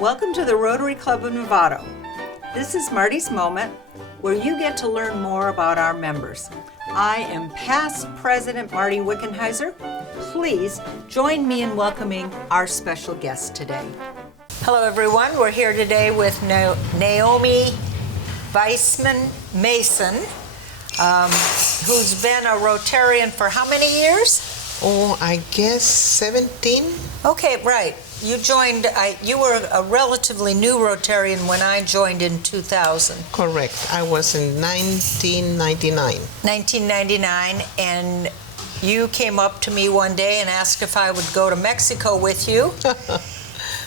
Welcome to the Rotary Club of Novato. This is Marty's Moment, where you get to learn more about our members. I am past President Marty Wickenheiser. Please join me in welcoming our special guest today. Hello everyone, we're here today with Nohemi Beissmann-Mason, who's been a Rotarian for how many years? Oh, I guess 17. Okay, right. You joined, you were a relatively new Rotarian when I joined in 2000. Correct. I was in 1999. 1999, and you came up to me one day and asked if I would go to Mexico with you.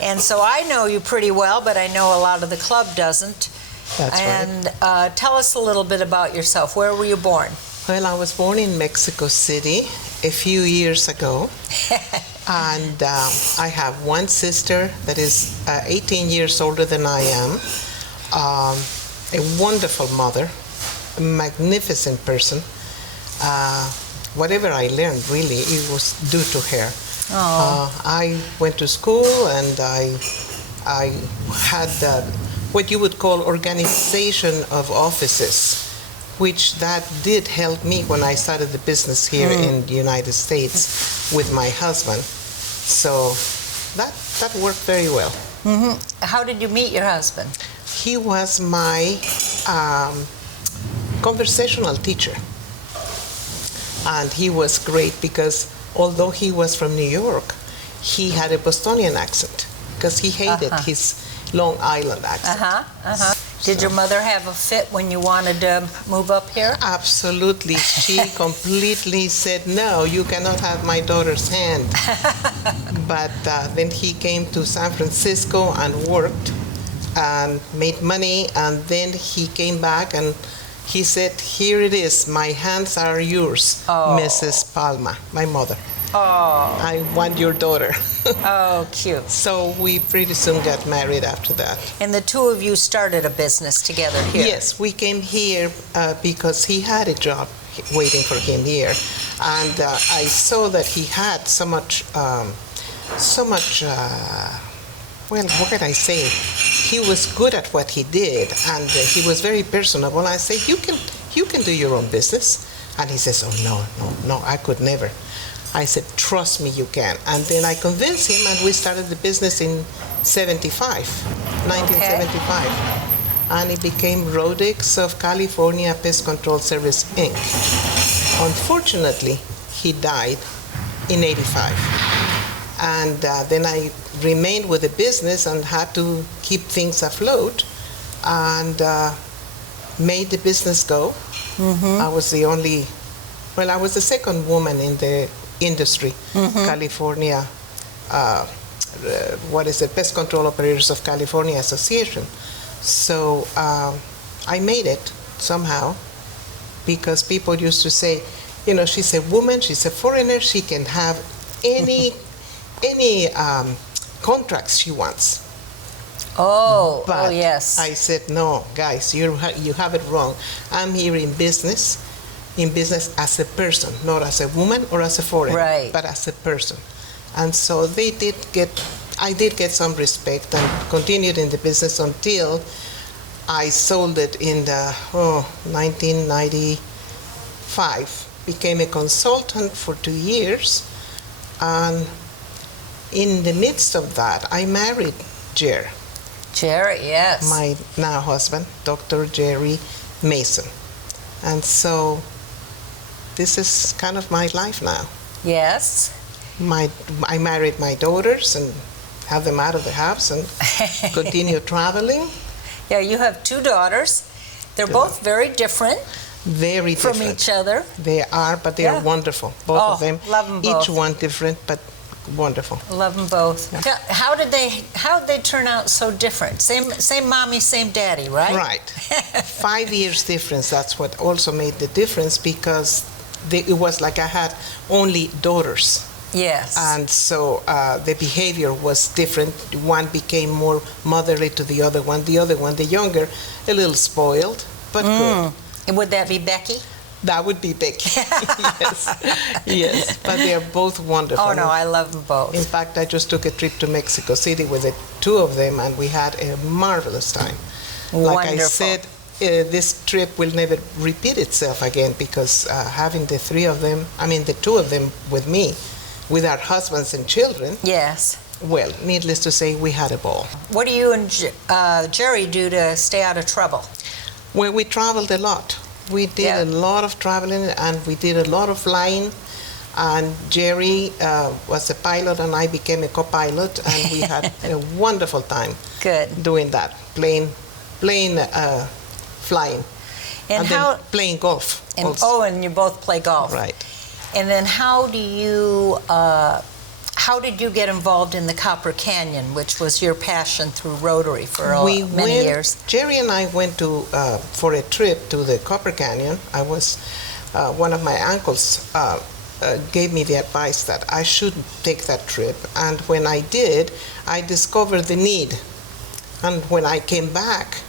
And so I know you pretty well, but I know a lot of the club doesn't. That's right. And tell us a little bit about yourself. Where were you born? Well, I was born in Mexico City a few years ago. And I have one sister that is 18 years older than I am, a wonderful mother, a magnificent person. Whatever I learned, really, it was due to her. I went to school and I had what you would call organization of offices, which that did help me when I started the business here in the United States with my husband. So that worked very well. Mm-hmm. How did you meet your husband? He was my conversational teacher. And he was great because although he was from New York, he had a Bostonian accent because he hated his Long Island accent. Did your mother have a fit when you wanted to move up here? Absolutely. She completely said, no, you cannot have my daughter's hand. But then he came to San Francisco and worked and made money, and then he came back and he said, here it is, my hands are yours, Mrs. Palma, my mother. I want your daughter. Oh, cute. So we pretty soon got married after that. And the two of you started a business together here? Yes, we came here because he had a job waiting for him here. And I saw that he had so much, well, what can I say? He was good at what he did, and he was very personable. I said, you can do your own business. And he says, oh, no, I could never. I said, trust me, you can. And then I convinced him, and we started the business in 1975. And it became Rodix of California Pest Control Service, Inc. Unfortunately, he died in 85. And then I remained with the business and had to keep things afloat and made the business go. I was the only, I was the second woman in the industry, California, Pest Control Operators of California Association. So I made it somehow because people used to say, she's a woman, she's a foreigner, she can have any contracts she wants. But yes. I said, no, guys, you have it wrong. I'm here in business as a person, not as a woman or as a foreigner, but as a person. And so I did get some respect and continued in the business until I sold it in the 1995. Became a consultant for 2 years, and in the midst of that, I married Jerry. Jerry, yes. My now husband, Dr. Jerry Mason. And so this is kind of my life now. Yes. I married my daughters and have them out of the house and continue traveling. Yeah, you have 2 daughters. They're both very different. Very different. From each other. They are, but they are wonderful. Both of them. Love them both. Each one different, but wonderful. Love them both. Yeah. How did they turn out so different? Same mommy, same daddy, right? Right. 5 years difference. That's what also made the difference because it was like I had only daughters. Yes. And so the behavior was different. One became more motherly to the other one. The other one, the younger, a little spoiled, but good. And would that be Becky? That would be big. Yes, yes. But they are both wonderful. Oh, no, I love them both. In fact, I just took a trip to Mexico City with the two of them, and we had a marvelous time. Like I said, this trip will never repeat itself again because having the two of them with me, with our husbands and children. Yes. Well, needless to say, we had a ball. What do you and Jerry do to stay out of trouble? Well, we traveled a lot. We did a lot of traveling, and we did a lot of flying. And Jerry was a pilot, and I became a co-pilot, and we had a wonderful time. Good. Doing that, playing, flying, and then playing golf. Oh, and you both play golf. Right. And then how did you get involved in the Copper Canyon, which was your passion through Rotary for many years? Jerry and I went for a trip to the Copper Canyon. I was, one of my uncles gave me the advice that I should take that trip. And when I did, I discovered the need. And when I came back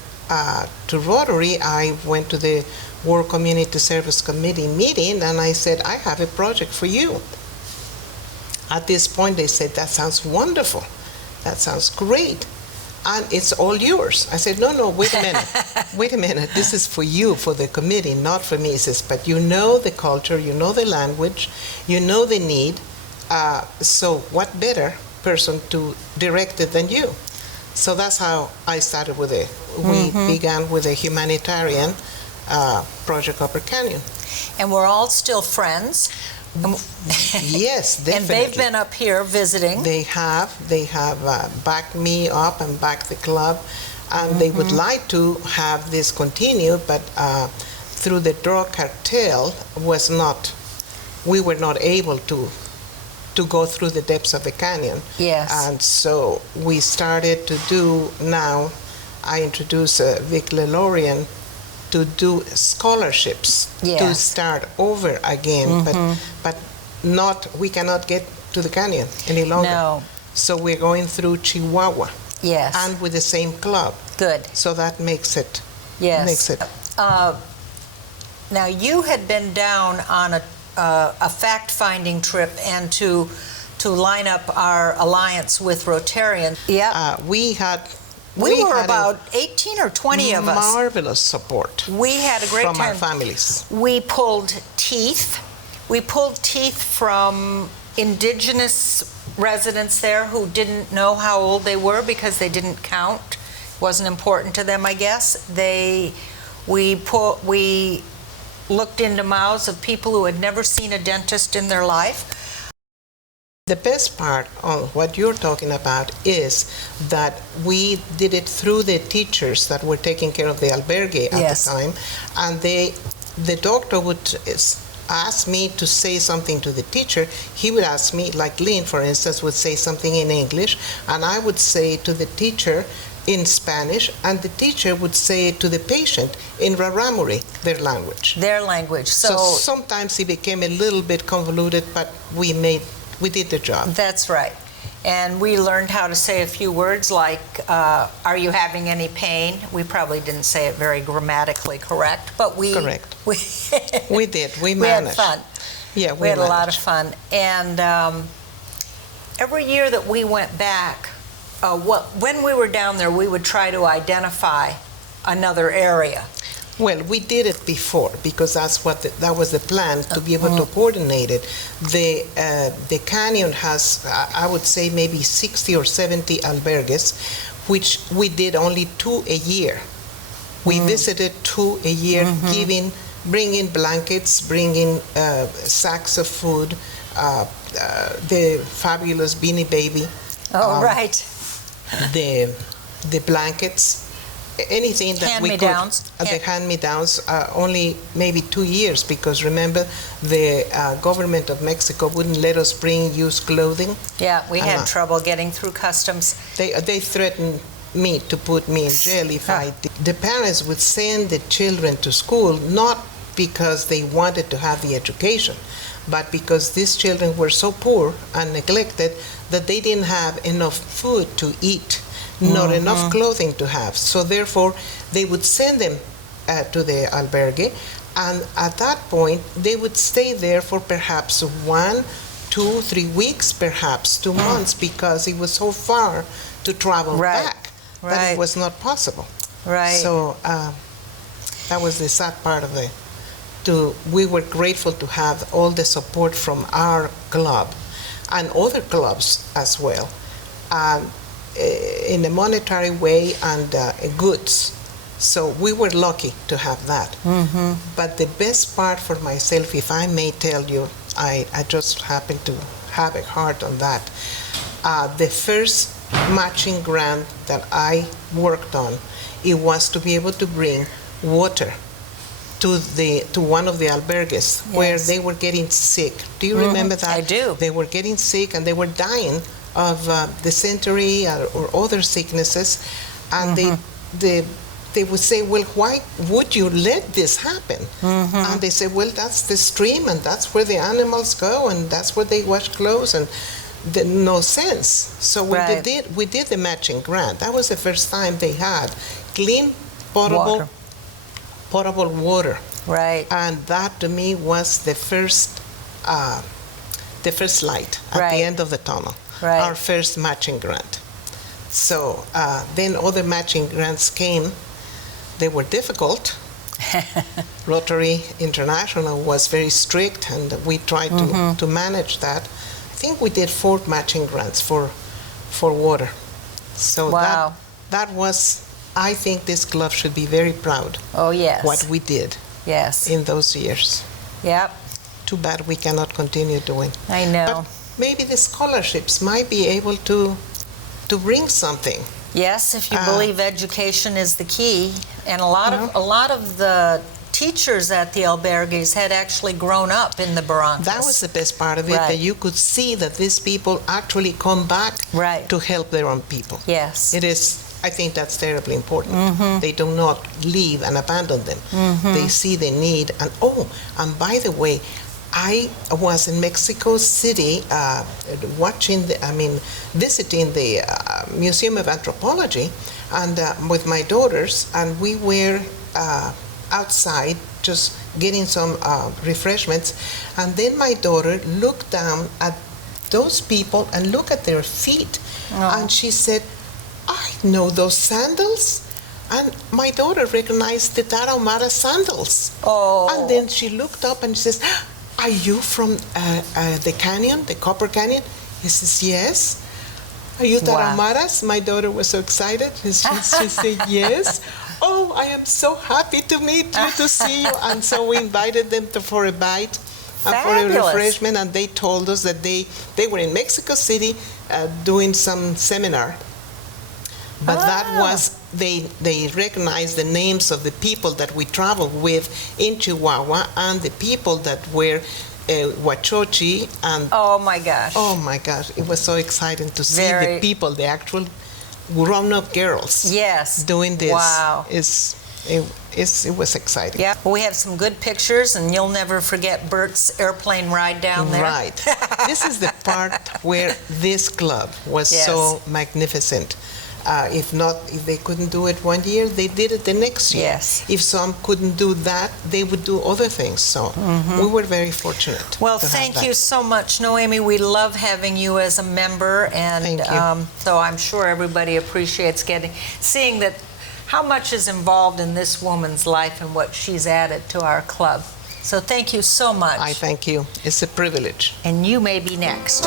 to Rotary, I went to the World Community Service Committee meeting, and I said, I have a project for you. At this point, they said, that sounds wonderful. That sounds great. And it's all yours. I said, no, wait a minute. Wait a minute. This is for you, for the committee, not for me. He says, but you know the culture, you know the language, you know the need. So what better person to direct it than you? So that's how I started with it. We began with a humanitarian Project Copper Canyon. And we're all still friends. Yes, definitely. And they've been up here visiting. They have backed me up and backed the club, and they would like to have this continue, but through the drug cartel we were not able to go through the depths of the canyon. Yes. And so we started to do now, I introduced Vic Lelorian to do scholarships to start over again, but we cannot get to the canyon any longer. No. So we're going through Chihuahua. Yes. And with the same club. Good. So that makes it. Yes. Makes it. Now you had been down on a fact-finding trip and to line up our alliance with Rotarian. Yeah. We were about 18 or 20 of us. Marvelous support. We had a great time. From our families. We pulled teeth. We pulled teeth from indigenous residents there who didn't know how old they were because they didn't count. It wasn't important to them, I guess. We looked into mouths of people who had never seen a dentist in their life. The best part on what you're talking about is that we did it through the teachers that were taking care of the albergue at the time, and the doctor would ask me to say something to the teacher. He would ask me, like Lynn, for instance, would say something in English, and I would say to the teacher in Spanish, and the teacher would say it to the patient in Raramuri, their language. Their language. So sometimes it became a little bit convoluted, but we did the job. That's right. And we learned how to say a few words like, are you having any pain? We probably didn't say it very grammatically correct, but we... Correct. We did. We managed. We had fun. Yeah, we had a lot of fun. And every year that we went back, when we were down there, we would try to identify another area. Well, we did it before because that was the plan, to be able to coordinate it. The canyon has, I would say, maybe 60 or 70 albergues, which we did only 2 a year. We visited 2 a year, bringing blankets, bringing sacks of food, the fabulous Beanie Baby. Oh, right. The blankets. Anything that we could. The hand-me-downs, only maybe 2 years, because remember, the government of Mexico wouldn't let us bring used clothing. Yeah, we had trouble getting through customs. They threatened me to put me in jail if I did. The parents would send the children to school not because they wanted to have the education, but because these children were so poor and neglected that they didn't have enough food to eat. Not enough clothing to have. So therefore, they would send them to the albergue. And at that point, they would stay there for perhaps 1, 2, 3 weeks, perhaps 2 months, because it was so far to travel back that it was not possible. Right. So that was the sad part of it. We were grateful to have all the support from our club and other clubs as well, in a monetary way and goods. So we were lucky to have that. Mm-hmm. But the best part for myself, if I may tell you, I just happened to have a heart on that. The first matching grant that I worked on, it was to be able to bring water to one of the albergues where they were getting sick. Do you remember that? I do. They were getting sick and they were dying of dysentery or other sicknesses, and they would say, well, why would you let this happen? And they say, well, that's the stream, and that's where the animals go, and that's where they wash clothes, and no sense. So we did the matching grant. That was the first time they had clean, potable water. Right. And that to me was the first light at the end of the tunnel. Right. Our first matching grant. So then other matching grants came. They were difficult. Rotary International was very strict, and we tried to manage that. I think we did 4 matching grants for water. So that was, I think this club should be very proud. Oh, yes. What we did. Yes. In those years. Yep. Too bad we cannot continue doing. I know. But maybe the scholarships might be able to bring something. Yes, if you believe education is the key, and a lot of the teachers at the albergues had actually grown up in the Barrancas. That was the best part of it, that you could see that these people actually come back to help their own people. Yes. It is. I think that's terribly important. They do not leave and abandon them. They see the need. And by the way, I was in Mexico City visiting the Museum of Anthropology and with my daughters, and we were outside just getting some refreshments, and then my daughter looked down at those people and looked at their feet, and she said, I know those sandals. And my daughter recognized the Tarahumara sandals. And then she looked up and she says, are you from the canyon, the Copper Canyon? He says, yes. Are you Tarahumaras? My daughter was so excited. She said, yes. Oh, I am so happy to meet you, to see you. And so we invited them for a bite and for a refreshment. And they told us that they were in Mexico City doing some seminar. But that was, they recognized the names of the people that we traveled with in Chihuahua and the people that were Huachochi. And oh my gosh. Oh my gosh. It was so exciting to see the people, the actual grown-up girls doing this. Wow. It was exciting. Yeah, well, we have some good pictures, and you'll never forget Bert's airplane ride down there. Right. This is the part where this club was so magnificent. If they couldn't do it one year, they did it the next year. Yes. If some couldn't do that, they would do other things. So we were very fortunate. Well, thank you so much, Nohemi. We love having you as a member, and so I'm sure everybody appreciates seeing that how much is involved in this woman's life and what she's added to our club. So thank you so much. I thank you. It's a privilege. And you may be next.